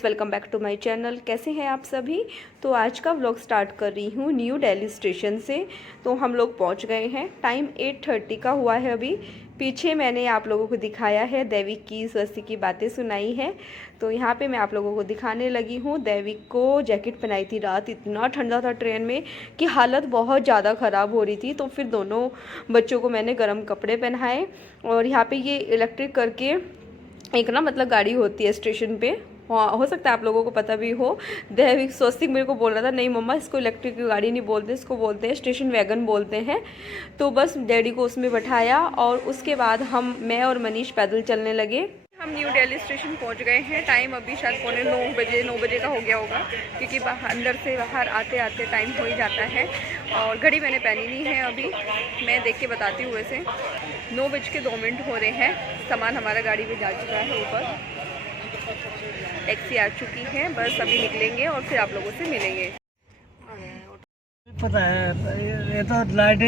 Guys, welcome back to my channel. कैसे हैं आप सभी। तो आज का व्लॉग स्टार्ट कर रही हूँ न्यू दिल्ली स्टेशन से। तो हम लोग पहुँच गए हैं। टाइम 8:30 का हुआ है अभी। पीछे मैंने आप लोगों को दिखाया है, दैविक की स्वस्ति की बातें सुनाई है। तो यहाँ पे मैं आप लोगों को दिखाने लगी हूँ। दैविक को जैकेट पहनाई थी, रात इतना ठंडा था ट्रेन में कि हालत बहुत ज़्यादा ख़राब हो रही थी। तो फिर दोनों बच्चों को मैंने गर्म कपड़े पहनाए। और यहाँ पे ये इलेक्ट्रिक करके एक ना मतलब गाड़ी होती है स्टेशन पे, हो सकता है आप लोगों को पता भी हो। दैविक स्वस्तिक मेरे को बोल रहा था, नहीं मम्मा इसको इलेक्ट्रिक की गाड़ी नहीं बोलते, इसको बोलते हैं स्टेशन वैगन बोलते हैं। तो बस डैडी को उसमें बैठाया और उसके बाद मैं और मनीष पैदल चलने लगे। हम न्यू दिल्ली स्टेशन पहुंच गए हैं। टाइम अभी शायद 9:45 का हो गया होगा, क्योंकि अंदर से बाहर आते आते टाइम हो ही जाता है। और घड़ी मैंने पहनी नहीं है अभी, मैं देख के बताती हूँ। वैसे 9:02 हो रहे हैं। सामान हमारा गाड़ी में जा चुका है ऊपर, टैक्सी आ चुकी है। बस अभी निकलेंगे और फिर आप लोगों से मिलेंगे। पता है ये तो लाइट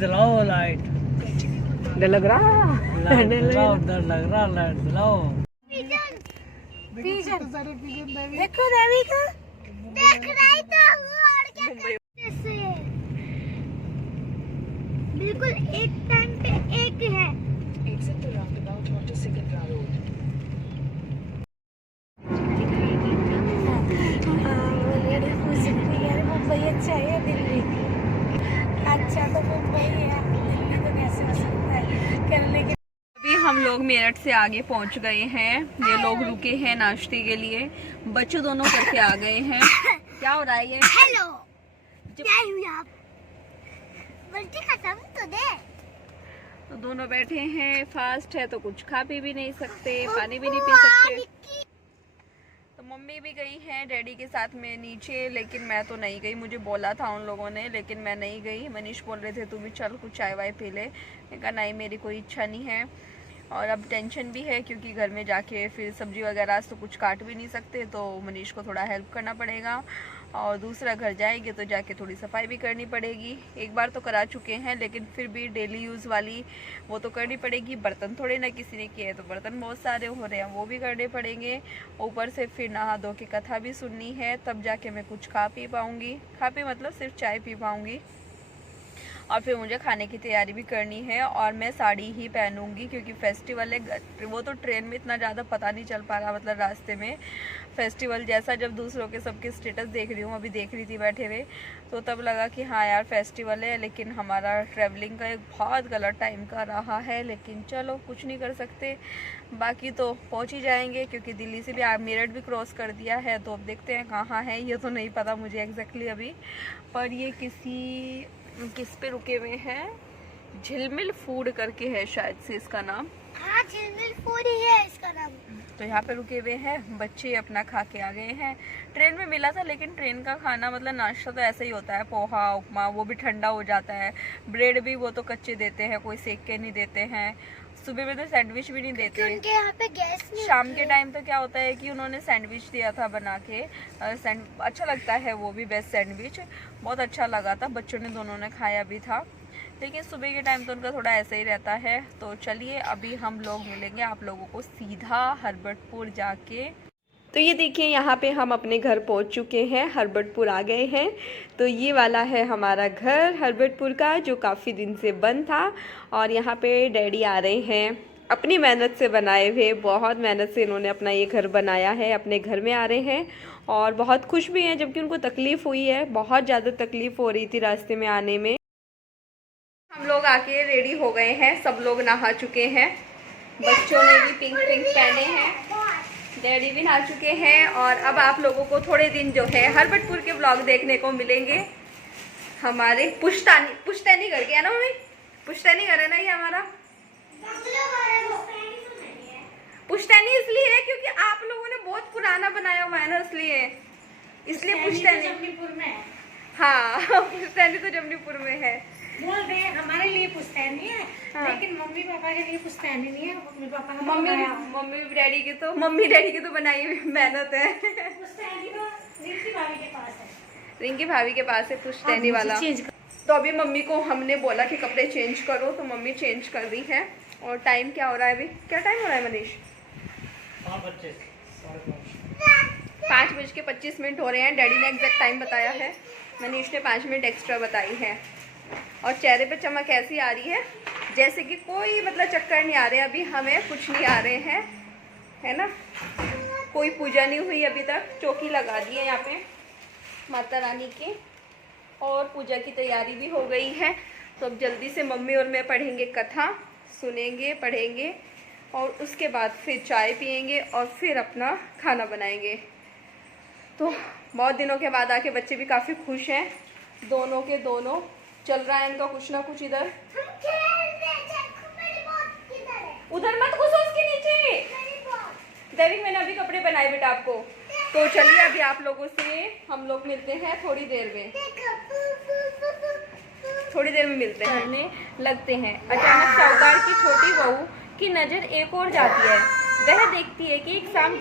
जलाओ, लाइट डर लग रहा लाइट जलाओ, डर लग रहा, लाइट जलाओ। देखो देवी का देख रहा था और क्या कैसे बिल्कुल एक टाइम पे एक है। Exit the roundabout onto Sikandra Road. Mumbai अच्छा है या दिल्ली? अच्छा तो मुंबई है, दिल्ली तो कैसे हो सकता है करने के। अभी हम लोग मेरठ से आगे पहुंच गए हैं। ये लोग रुके हैं नाश्ते के लिए। बच्चे दोनों करके आ गए हैं। क्या हो रहा है ये? हेलो, क्या हुआ? बल्टी खत्म तो दे। तो दोनों बैठे हैं, फास्ट है तो कुछ खा पी भी नहीं सकते, पानी भी नहीं पी सकते। तो मम्मी भी गई हैं डैडी के साथ में नीचे, लेकिन मैं तो नहीं गई। मुझे बोला था उन लोगों ने, लेकिन मैं नहीं गई। मनीष बोल रहे थे तू भी चल कुछ चाय वाय पी ले। मैंने कहा नहीं, मेरी कोई इच्छा नहीं है। और अब टेंशन भी है, क्योंकि घर में जाके फिर सब्जी वगैरह तो कुछ काट भी नहीं सकते, तो मनीष को थोड़ा हेल्प करना पड़ेगा। और दूसरा घर जाएंगे तो जाके थोड़ी सफाई भी करनी पड़ेगी। एक बार तो करा चुके हैं, लेकिन फिर भी डेली यूज़ वाली वो तो करनी पड़ेगी। बर्तन थोड़े ना किसी ने किए, तो बर्तन बहुत सारे हो रहे हैं, वो भी करने पड़ेंगे। ऊपर से फिर नहा धो के कथा भी सुननी है, तब जाके मैं कुछ खा पी पाऊँगी। खा पी मतलब सिर्फ चाय पी पाऊँगी। और फिर मुझे खाने की तैयारी भी करनी है। और मैं साड़ी ही पहनूंगी, क्योंकि फेस्टिवल है। वो तो ट्रेन में इतना ज़्यादा पता नहीं चल पा रहा, मतलब रास्ते में फेस्टिवल जैसा। जब दूसरों के सबके स्टेटस देख रही हूँ, अभी देख रही थी बैठे हुए, तो तब लगा कि हाँ यार फेस्टिवल है। लेकिन हमारा ट्रैवलिंग का एक बहुत गलत टाइम का रहा है, लेकिन चलो कुछ नहीं कर सकते। बाकी तो पहुँच ही जाएंगे, क्योंकि दिल्ली से भी मेरठ भी क्रॉस कर दिया है। तो अब देखते हैं कहाँ है, ये तो नहीं पता मुझे एग्जैक्टली अभी। पर ये किस पे रुके हुए हैं, झिलमिल फूड करके है शायद से इसका नाम। हाँ, झिलमिल फूड ही है इसका नाम। तो यहाँ पे रुके हुए हैं बच्चे, अपना खा के आ गए हैं। ट्रेन में मिला था, लेकिन ट्रेन का खाना मतलब नाश्ता तो ऐसा ही होता है, पोहा उपमा, वो भी ठंडा हो जाता है। ब्रेड भी वो तो कच्चे देते हैं, कोई सेक के नहीं देते हैं। सुबह में तो सैंडविच भी नहीं देते। उनके यहाँ पे गैस नहीं। शाम के टाइम तो क्या होता है कि उन्होंने सैंडविच दिया था बना के। अच्छा लगता है वो भी, बेस्ट सैंडविच बहुत अच्छा लगा था। बच्चों ने दोनों ने खाया भी था। लेकिन सुबह के टाइम तो उनका थोड़ा ऐसा ही रहता है। तो चलिए अभी हम लोग मिलेंगे आप लोगों को सीधा हरबटपुर जाके। तो ये देखिए, यहाँ पे हम अपने घर पहुँच चुके हैं, हरबटपुर आ गए हैं। तो ये वाला है हमारा घर हरबटपुर का, जो काफ़ी दिन से बंद था। और यहाँ पे डैडी आ रहे हैं, अपनी मेहनत से बनाए हुए, बहुत मेहनत से इन्होंने अपना ये घर बनाया है। अपने घर में आ रहे हैं और बहुत खुश भी हैं, जबकि उनको तकलीफ़ हुई है, बहुत ज़्यादा तकलीफ़ हो रही थी रास्ते में आने में। हम लोग आके रेडी हो गए हैं, सब लोग नहा चुके हैं। बच्चों ने भी पिंक पहने हैं, डैडी भी नहा चुके हैं। और अब आप लोगों को थोड़े दिन जो है हरबटपुर के ब्लॉग देखने को मिलेंगे। हमारे पुश्तैनी करके है ना मम्मी, पुश्तैनी करे ना ये हमारा। पुश्तैनी इसलिए है क्योंकि आप लोगों ने बहुत पुराना बनाया हुआ है ना, इसलिए पुश्तैनी जमनीपुर में है। हाँ पुश्तैनी तो जमनीपुर में है। बोल रहे हैं हमारे लिए पुश्तैनी है। हाँ। लेकिन मम्मी पापा के लिए पुश्तैनी नहीं है। मम्मी पापा का मम्मी डैडी की तो बनाई हुई मेहनत है। पुश्तैनी तो रिंकी भाभी के पास है। रिंकी भाभी के पास है पुश्तैनी वाला। तो अभी मम्मी को हमने बोला कि कपड़े चेंज करो, तो मम्मी चेंज कर दी है। और टाइम क्या हो रहा है अभी, क्या टाइम हो रहा है मनीष? 5:25 5:25 हो रहे हैं। डैडी ने एग्जैक्ट टाइम बताया है, मनीष ने 5 मिनट एक्स्ट्रा बताई है। और चेहरे पे चमक ऐसी आ रही है जैसे कि कोई मतलब चक्कर नहीं आ रहे, अभी हमें कुछ नहीं आ रहे हैं, है ना। कोई पूजा नहीं हुई अभी तक, चौकी लगा दी है यहाँ पे माता रानी की, और पूजा की तैयारी भी हो गई है। तो अब जल्दी से मम्मी और मैं पढ़ेंगे कथा, सुनेंगे, पढ़ेंगे, और उसके बाद फिर चाय पियेंगे और फिर अपना खाना बनाएंगे। तो बहुत दिनों के बाद आके बच्चे भी काफ़ी खुश हैं, दोनों के दोनों। चल रहा है इनका कुछ ना कुछ इधर उधर, मत घुसो उसके नीचे। दैविक मैंने अभी कपड़े बनाए बेटा आपको। तो चलिए अभी आप लोगों से हम लोग मिलते हैं थोड़ी देर में, मिलते हैं, लगते हैं। अचानक साहूकार की छोटी बहू की नज़र एक और जाती है। वह देखती है कि एक सांप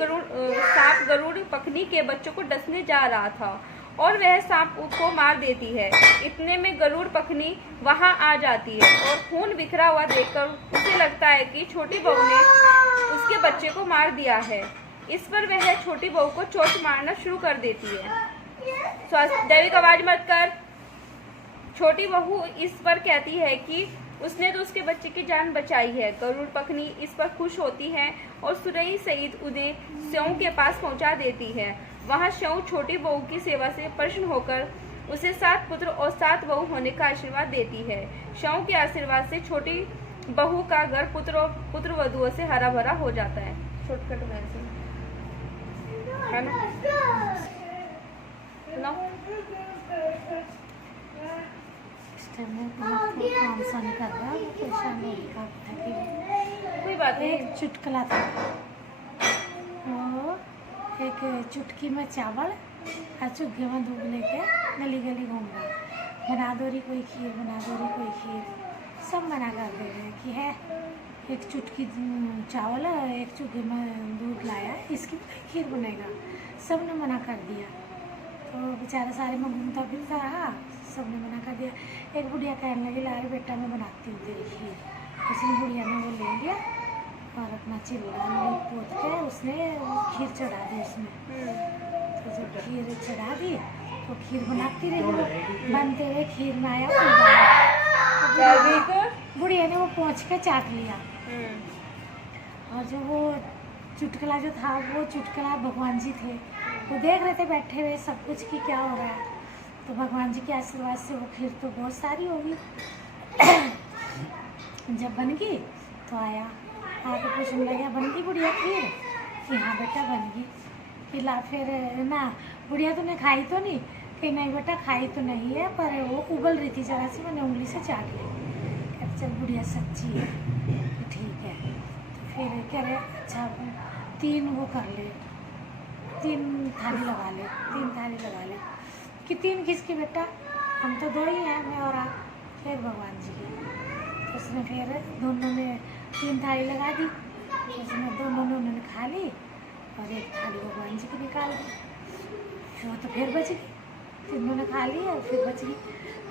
गरुड़ पखनी के बच्चों को डसने जा रहा था और वह सांप को मार देती है। इतने में गरुड़ पखनी वहां आ जाती है और खून बिखरा हुआ देखकर उसे लगता है कि छोटी बहू ने उसके बच्चे को मार दिया है। इस पर वह छोटी बहू को चोट मारना शुरू कर देती है। दैविक आवाज मत कर। छोटी बहू इस पर कहती है कि उसने तो उसके बच्चे की जान बचाई है। गरुड़ पखनी इस पर खुश होती है और सुरई सहित उन्हें स्यों के पास पहुंचा देती है। वहां स्यों छोटी बहू की सेवा से प्रसन्न होकर उसे 7 पुत्र और 7 बहू होने का आशीर्वाद देती है। स्यों के आशीर्वाद से छोटी बहू का घर पुत्र वधुओं से हरा भरा हो जाता है। शॉर्टकट में है ना। कोई बात नहीं। एक चुटकुला था, वो एक चुटकी में चावल और चुग्गे में दूध लेके गली गली घूम रहा, बना दो रही कोई खीर, बना दो रही कोई खीर। सब मना कर दे रहे कि है एक चुटकी चावल और एक चुग्गे में दूध लाया, इसकी खीर बनेगा। सब ने मना कर दिया। तो बेचारा सारे में घूमता फिरता रहा, सबने मना कर दिया। एक बुढ़िया कहने लगी, ला रे बेटा मैं बनाती हूँ तेरी खीर। उसने बुढ़िया ने वो ले लिया और अपना चिल्ला पोत के उसने खीर चढ़ा दी उसमें। तो जब खीर चढ़ा दी तो खीर बनाती रही, वो बनते हुए खीर में आया तो बुढ़िया ने वो पहुँच के चाट लिया। और जो वो चुटकुला जो था, वो चुटकुला भगवान जी थे, वो देख रहे थे बैठे हुए सब कुछ कि क्या हो रहा है। तो भगवान जी के आशीर्वाद से वो खीर तो बहुत सारी होगी। जब बन गई तो आया, आके पूछने लगा बन गई बुढ़िया खीर? कि हाँ बेटा बन गई। कि ला फिर ना बुढ़िया तूने खाई तो नहीं? कि नहीं बेटा खाई तो नहीं है, पर वो उबल रही थी जरा सी, मैंने उंगली से चाट ली। कहते चल बुढ़िया सच्ची है, ठीक है। तो फिर कह रहे अच्छा 3 वो कर ले, 3 थाली लगा ले, 3 थाली लगा ले। कि 3 किसकी बेटा? हम तो 2 ही हैं, मैं और आप। फिर भगवान जी की। तो उसने फिर दोनों ने 3 थाली लगा दी। तो उसने दोनों ने उन्होंने खा ली और 1 थाली भगवान जी की निकाल दी। फिर तो फिर बच गई, तीनों ने खा ली और फिर बच गई।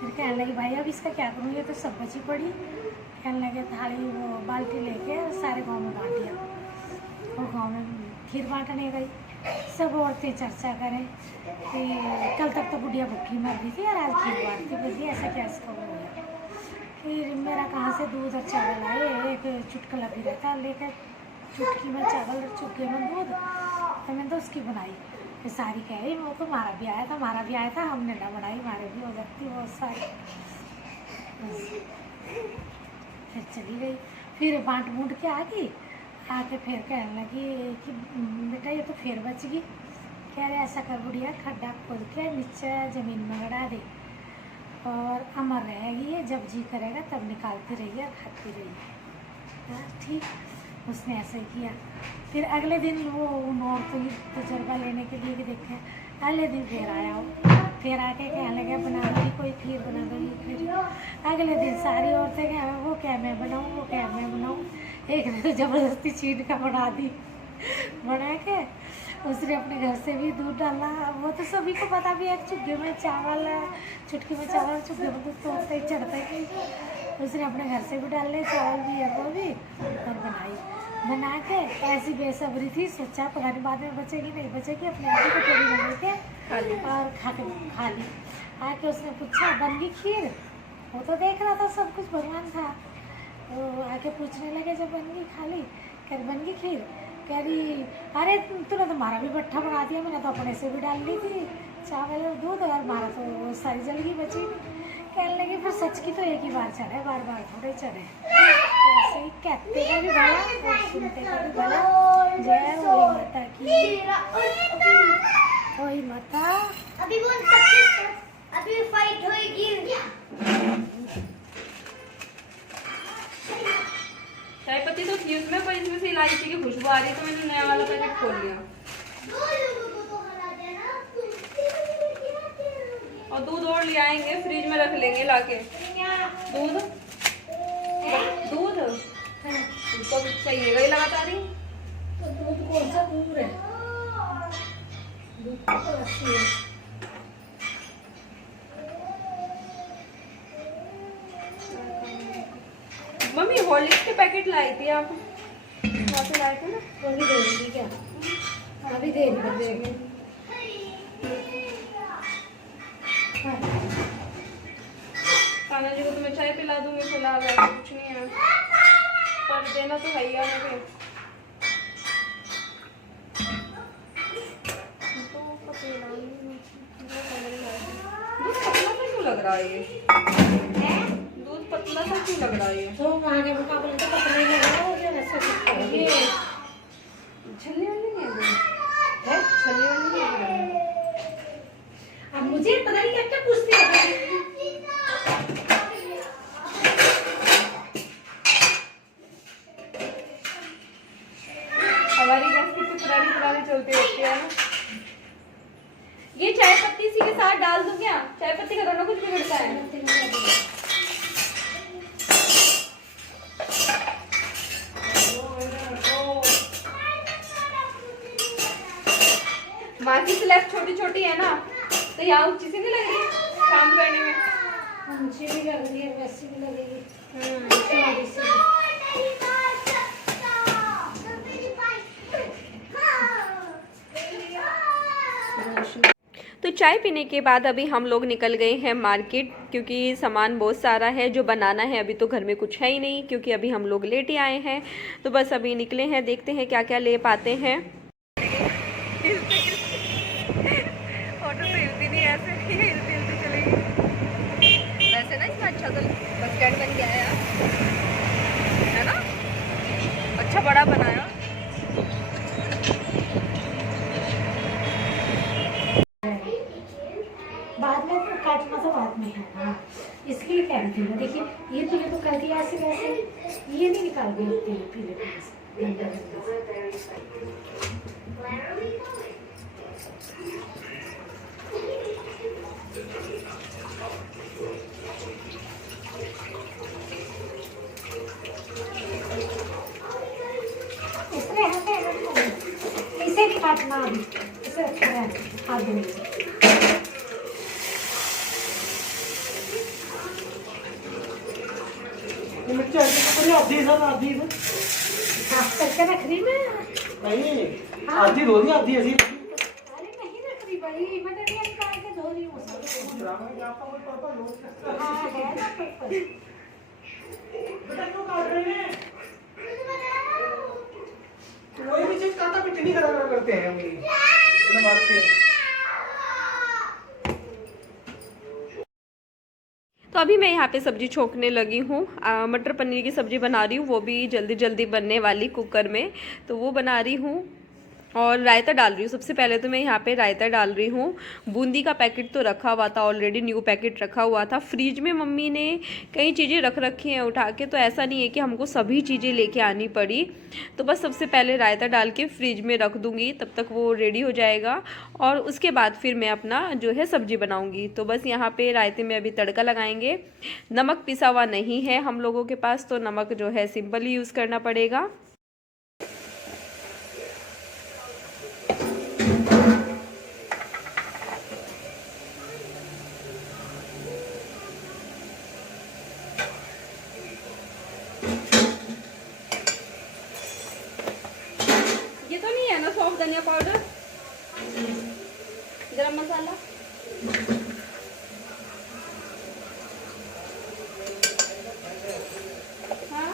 फिर कहने लगी भाई अब इसका क्या करूँ, ये तो सब बची पड़ी। कहने लगे थाली वो बाल्टी लेके सारे गाँव में बांट दिया। वो गाँव में खीर बांटने गई, सब औरतें चर्चा करें कि कल तक तो बुढ़िया भूखी मर रही थी और आज खीर बांटती बोलती ऐसा क्या इसका हो गया। फिर मेरा कहाँ से दूध और चावल आए, एक चुटकुला भी रहता लेकर चुटकी में चावल और चुटके में दूध, तो मैंने तो उसकी बनाई। फिर सारी कह रही वो तो हमारा भी आया था, हमने ना बनाई, हमारे भी हो जाती बहुत सारी। फिर चली गई, फिर बांट बूंट के आ गई। आके फिर कहने लगी कि बेटा ये तो फिर बच गई। कह रहे ऐसा कर बुढ़िया खड्डा खोद के नीचे ज़मीन में गड़ा दे और अमर रहेगी ये, जब जी करेगा तब निकालती रहिए और खाती रहिए। ठीक, उसने ऐसा ही किया। फिर अगले दिन वो उन औरतों की तजुर्बा लेने के लिए कि देखें, अगले दिन फिर आया वो, फिर आके कहने लगे बना दो कोई खीर, बना दो खीर। अगले दिन सारी औरतें कह वो क्या मैं बनाऊँ, वो क्या मैं बनाऊँ। एक ने तो ज़बरदस्ती छीन का बना दी, बना के उसने अपने घर से भी दूध डाला। वो तो सभी को पता भी है चुग्गे में चावल, चुटकी में चावल, चुग्गे में दूध तो होता ही चढ़ता ही। उसने अपने घर से भी डाल ले चावल भी और वो भी और बनाई। बना के ऐसी बेसब्री थी, सोचा पता नहीं बाद में बचेगी नहीं बचेगी, अपने आप ही कटोरी बना के और खा ली। आके उसने पूछा बन गई खीर, वो तो देख रहा था सब कुछ भगवान था, तो आके पूछने लगे जब बन गई खा ली, कह रही बन गई खीर, कह रही अरे तूने तो हमारा भी बट्ठा बना दिया, मैंने तो अपने से भी डाल दी थी चावल और दूध, और हमारा तो सारी जल गई बची नहीं। कहने लगी फिर सच की तो एक ही बार चढ़े, बार बार थोड़े चढ़े। ऐसे ही कहते का भी भला और सुनते का भी भला। जय वही माता की, वही माता। अभी बोल सकते, अभी फाइट होएगी। चाय पत्ती तो थी उसमें, पर इसमें से इलायची की खुशबू आ रही है, तो मैंने नया वाला पैकेट खोल लिया। और दूध और ले आएंगे, फ्रिज में रख लेंगे लाके। दूध दूध तो चाहिएगा ही लगातार ही। तो दूध कौन सा दूध है? दूध तो रस्सी है। मम्मी हॉर्लिक्स के पैकेट लाई थी आप, वहाँ से लाए थे ना? वो भी दे देगी क्या? अभी दे देंगे। कान्हा जी को तो मैं चाय पिला दूंगी फिलहाल, ऐसा कुछ नहीं है, पर देना तो है ही यार मुझे। दूध पतला सा क्यों लग रहा है ये? दूध पतला सा क्यों लग रहा है ये? तो वहाँ के मुकाबले तो पता नहीं लग रहा है, ऐसा कुछ ये छलनी वाली नहीं है दूध? है छलनी वाली नहीं है? अब मुझे पता नहीं क्या क्या पूछती है। हमारी गैस की तो पुरानी चलती रहती है ना। ये चाय पत्ती इसी के साथ डाल दूं क्या? चाय पत्ती का दोनों कुछ बिगड़ता है। माँ की स्लैब छोटी छोटी है ना, तो यहाँ ऊंची सी नहीं लग रही काम करने में? ऊंची भी लग रही है, वैसी भी लगेगी। तो चाय पीने के बाद अभी हम लोग निकल गए हैं मार्केट, क्योंकि सामान बहुत सारा है जो बनाना है। अभी तो घर में कुछ है ही नहीं, क्योंकि अभी हम लोग लेट ही आए हैं, तो बस अभी निकले हैं, देखते हैं क्या क्या ले पाते हैं। ऑटो तो हिलती नहीं, ऐसे ही हिलती हिलती चलेगी। वैसे ना इसमें अच्छा तो बस स्टैंड बन गया है यार, है ना? अच्छा बड़ा बनाया। बाद में तो काटना तो बाद में है। हाँ, इसलिए कह रही थी। देखिए ये तूने तो कर दिया ऐसे वैसे, ये नहीं निकाल गई पीले पीले से, गंदा गंदा इसमें हमें इसे नहीं काटना, अभी इसे रखना है हाथ धोने। आधी साफ करके रख रही मैं। नहीं, आधी धो दी, आधी ऐसी। अरे नहीं रख रही भाई, मैंने भी निकाल के धो रही हूँ सब। हाँ है ना पर्पल। बेटा क्यों काट रहे हैं? कोई भी चीज काटा पिट नहीं खराब करते हैं हम ये बात के। तो अभी मैं यहाँ पे सब्जी छोंकने लगी हूँ। मटर पनीर की सब्जी बना रही हूँ, वो भी जल्दी जल्दी बनने वाली कुकर में, तो वो बना रही हूँ। और रायता डाल रही हूँ। सबसे पहले तो मैं यहाँ पे रायता डाल रही हूँ। बूंदी का पैकेट तो रखा हुआ था ऑलरेडी, न्यू पैकेट रखा हुआ था। फ्रिज में मम्मी ने कई चीज़ें रख रखी हैं उठा के, तो ऐसा नहीं है कि हमको सभी चीज़ें लेके आनी पड़ी। तो बस सबसे पहले रायता डाल के फ्रिज में रख दूँगी, तब तक वो रेडी हो जाएगा और उसके बाद फिर मैं अपना जो है सब्ज़ी बनाऊँगी। तो बस यहाँ पर रायते में अभी तड़का लगाएंगे। नमक पिसा हुआ नहीं है हम लोगों के पास, तो नमक जो है सिंपल ही यूज़ करना पड़ेगा। धनिया पाउडर, गरम मसाला, हाँ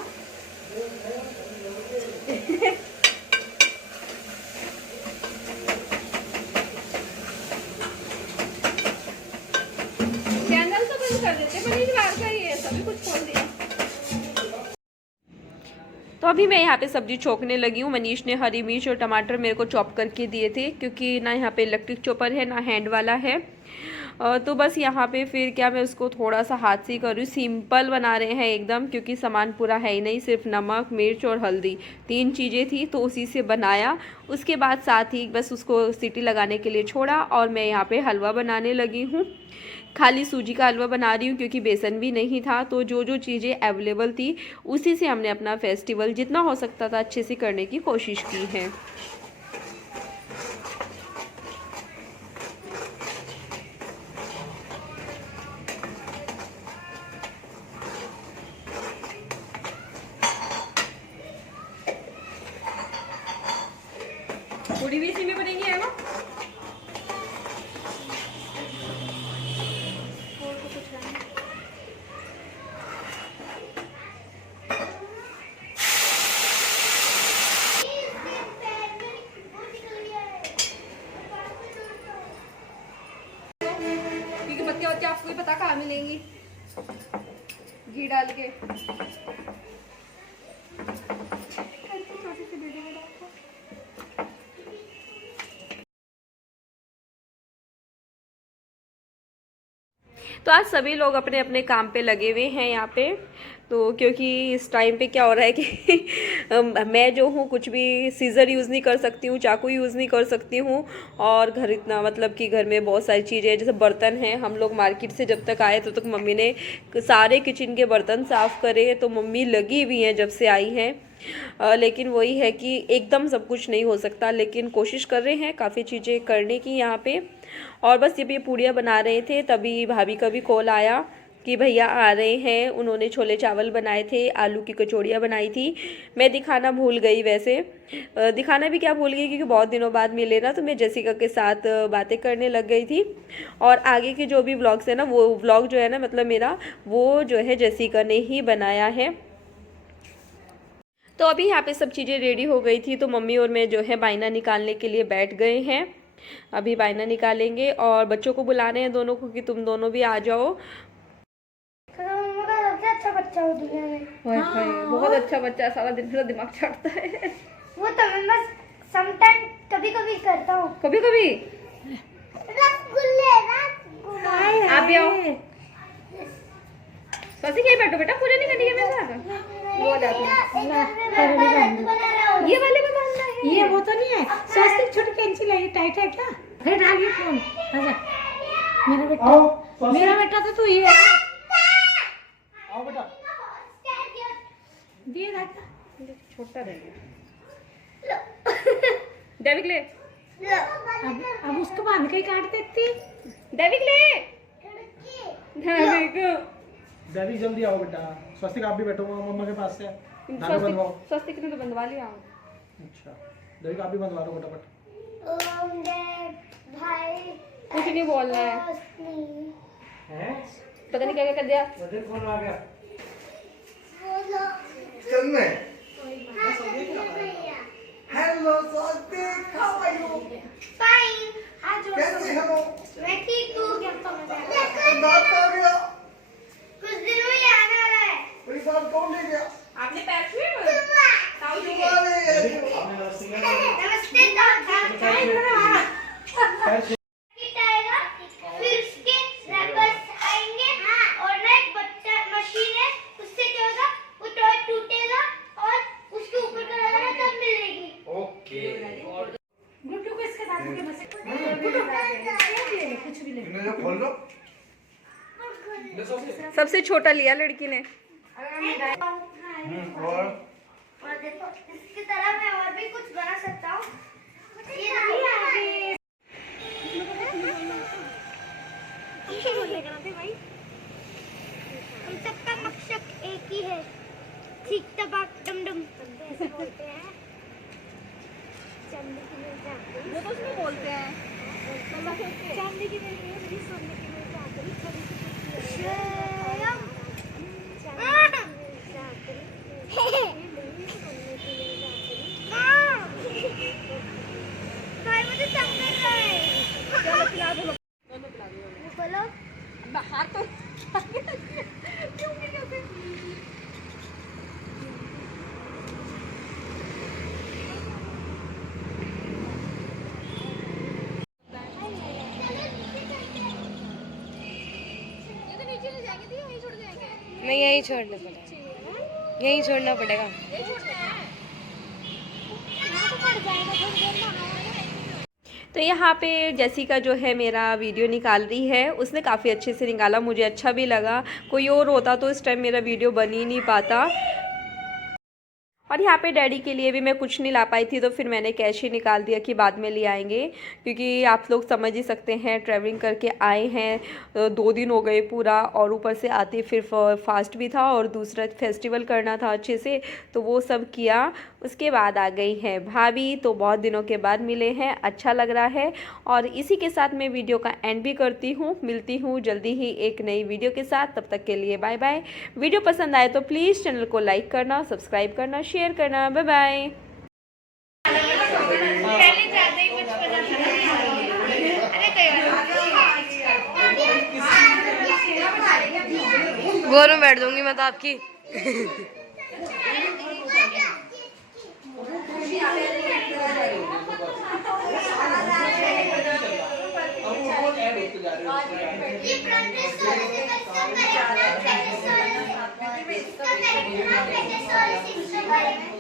चैनल तो बंद कर देते, मनीष बाहर का ही है, सभी कुछ खोल दिया। तो अभी मैं यहाँ पे सब्जी छोकने लगी हूँ। मनीष ने हरी मिर्च और टमाटर मेरे को चॉप करके दिए थे, क्योंकि ना यहाँ पे इलेक्ट्रिक चॉपर है ना हैंड वाला है। तो बस यहाँ पे फिर क्या मैं उसको थोड़ा सा हाथ से ही कर रही हूँ। सिंपल बना रहे हैं एकदम, क्योंकि सामान पूरा है ही नहीं, सिर्फ नमक, मिर्च और हल्दी, 3 चीज़ें थी, तो उसी से बनाया। उसके बाद साथ ही बस उसको सीटी लगाने के लिए छोड़ा और मैं यहाँ पे हलवा बनाने लगी हूँ। खाली सूजी का हलवा बना रही हूँ, क्योंकि बेसन भी नहीं था। तो जो जो चीज़ें अवेलेबल थी उसी से हमने अपना फेस्टिवल जितना हो सकता था अच्छे से करने की कोशिश की है। पूरी भी इसी में बनेगी है ना? क्योंकि बत्तियां आपको ही पता कहाँ मिलेंगी घी डाल के। तो आज सभी लोग अपने अपने काम पे लगे हुए हैं यहाँ पे। तो क्योंकि इस टाइम पे क्या हो रहा है कि मैं जो हूँ कुछ भी सीज़र यूज़ नहीं कर सकती हूँ, चाकू यूज़ नहीं कर सकती हूँ। और घर इतना मतलब कि घर में बहुत सारी चीज़ें जैसे बर्तन हैं। हम लोग मार्केट से जब तक आए तब तक मम्मी ने सारे किचन के बर्तन साफ़ करे। तो मम्मी लगी हुई हैं जब से आई हैं। लेकिन वही है कि एकदम सब कुछ नहीं हो सकता, लेकिन कोशिश कर रहे हैं काफ़ी चीज़ें करने की यहाँ पे। और बस ये पूड़ियाँ बना रहे थे, तभी भाभी का भी कॉल आया कि भैया आ रहे हैं। उन्होंने छोले चावल बनाए थे, आलू की कचौड़ियाँ बनाई थी। मैं दिखाना भूल गई, वैसे दिखाना भी क्या भूल गई, क्योंकि बहुत दिनों बाद मिले ना, तो मैं जेसिका के साथ बातें करने लग गई थी। और आगे के जो भी व्लॉग्स है ना, वो व्लॉग जो है ना मतलब मेरा, वो जो है जेसिका ने ही बनाया है। तो अभी यहाँ पे सब चीज़ें रेडी हो गई थी, तो मम्मी और मैं जो है बायना निकालने के लिए बैठ गए हैं। अभी बायना निकालेंगे और बच्चों को बुला रहे हैं दोनों को कि तुम दोनों भी आ जाओ। अच्छा बच्चा हो दुनिया में। बहुत अच्छा बच्चा, सारा दिन मेरा दिमाग चाटता है। वो तो मैं बस समटाइम कभी कभी करता हूँ। कभी कभी रसगुल्ले आप भी आओ। ससी कहीं बैठो बेटा, पूजा नहीं करनी है मेरे साथ। वो जाती है ये वाले में बांधना है। ये वो तो नहीं है, स्वास्तिक छोटी कैंची लगी, टाइट है क्या? फिर डालिए फोन। आजा मेरा बेटा तो तू ही है। आओ बेटा। दिए दादा छोटा रहेगा। डेविक ले, अब उसको बांध के काट देती। डेविक ले, डेविक डैडी जल्दी आओ बेटा। स्वस्तिक आप भी बैठो मम्मा के पास से। धागा बंधवाओ। स्वस्तिक ने तो बंधवा लिया। अच्छा डैडी आप भी बंधवा लो फटाफट। भाई कुछ नहीं बोलना है, हैं? पता नहीं क्या क्या कर दिया। बजट कौन आ गया? चलने hello Swastik, how are you? Fine. कैसे हो? मैं ठीक हूँ। बात आ गया। कुछ दिनों में ये आने वाला है। मेरी बात कौन ले गया? आपने पैर छुए? नमस्ते किट आएगा, फिर उसके रैपर्स आएंगे और ना एक बच्चा मशीन है, उससे क्या होगा, वो टॉय टूटेगा और उसके ऊपर का लगाना तब मिलेगी। ओके गुड्डू को इसके दादू के बस कुछ भी ले। इन्हें जो खोल लो। सबसे छोटा लिया लड़की ने। और देखो इसकी तरह मैं और भी कुछ बना सकता हूँ। हम सबका मकसद एक ही है, ठीक तबाक डम डम बोलते हैं। वो तो उसमें बोलते हैं। चांदी की मेरी है, मेरी सोने की मेरी चादरी, छोटी सी कुर्सी है। भाई मुझे तंग कर रहा है। चलो पिला दो, दोनों पिला दो। बोलो हाथ तो क्यों नहीं करते? नहीं, यहीं छोड़ना पड़ेगा, यहीं छोड़ना पड़ेगा। तो यहाँ पे जेसिका जो है मेरा वीडियो निकाल रही है, उसने काफ़ी अच्छे से निकाला, मुझे अच्छा भी लगा। कोई और होता तो इस टाइम मेरा वीडियो बन ही नहीं पाता। और यहाँ पे डैडी के लिए भी मैं कुछ नहीं ला पाई थी, तो फिर मैंने कैश ही निकाल दिया कि बाद में ले आएंगे, क्योंकि आप लोग समझ ही सकते हैं ट्रैवलिंग करके आए हैं, 2 दिन हो गए पूरा, और ऊपर से आते फिर फास्ट भी था और दूसरा फेस्टिवल करना था अच्छे से, तो वो सब किया। उसके बाद आ गई हैं भाभी, तो बहुत दिनों के बाद मिले हैं, अच्छा लग रहा है। और इसी के साथ मैं वीडियो का एंड भी करती हूँ, मिलती हूँ जल्दी ही एक नई वीडियो के साथ। तब तक के लिए बाय बाय। वीडियो पसंद आए तो प्लीज़ चैनल को लाइक करना, सब्सक्राइब करना, शेयर करना। Bye bye. गोर में बैठ दूंगी मैं तो आपकी। ये प्रोग्रेस वाले से बच्चा करेगा, प्रोग्रेस वाले से